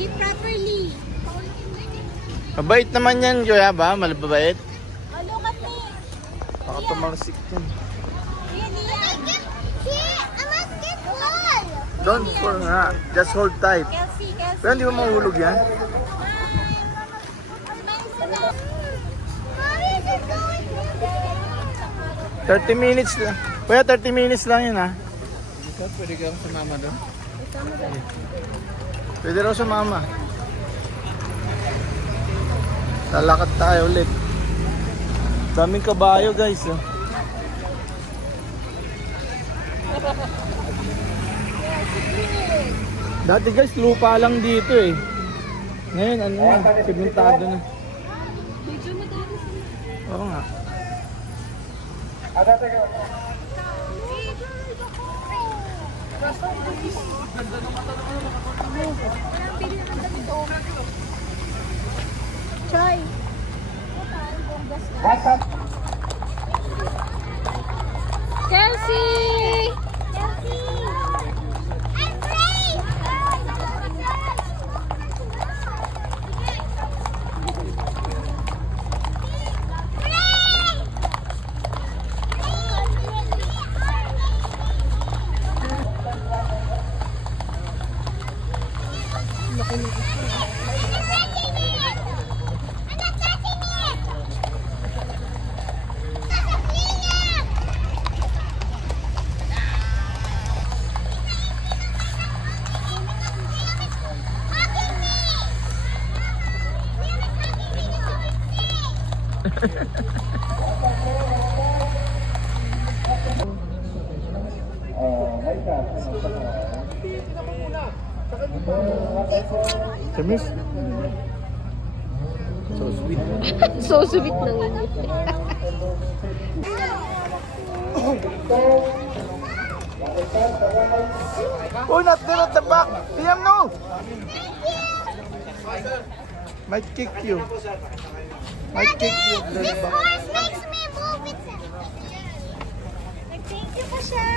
Sit properly. Mabait naman yan, Kuya ba? Malabait. Oh, look at me. Baka tumalsik yan. Yan, yan. See, I must get one. Don't fall nga. Just hold tight. Kelsey, Kelsey. Pero hindi mo mahulog yan. Mommy, just going 30 minutes lang. Kuya, 30 minutes lang yun ha. Pwede ka sumama doon? Pwede raw sa mama. Lalakad tayo ulit. Daming kabayo guys. Oh. Dati guys, lupa lang dito eh. Ngayon ano na, simentado na. Oo nga. Choy. Kelsey! Kelsey! I'm brave! Tamis? So sweet. So sweet ng inyo. Oh, not there at the back. Liam, no. Might kick you. Might kick you at the This back. horse makes me move. Thank you po siya.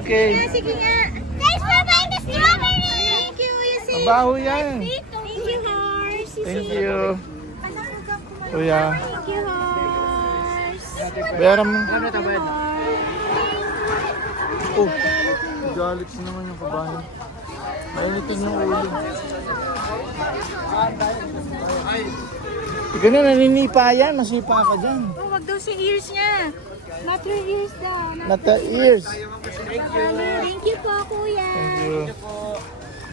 Okay. Sige nga. Thanks for buying the strawberry. Thank you. You see? Mabaho yan. Thank you, horse. Thank you. Kuya. Thank you, horse. Bayaran mo. Ano ito ba? Oh, galit na naman yung kabayo. Mainitin yung ulo. Ganun, naninipa yan. Masipa ka dyan. Oh, wag daw si ears niya. Not your ears daw. Not the ears. Thank you po, kuya. Thank you.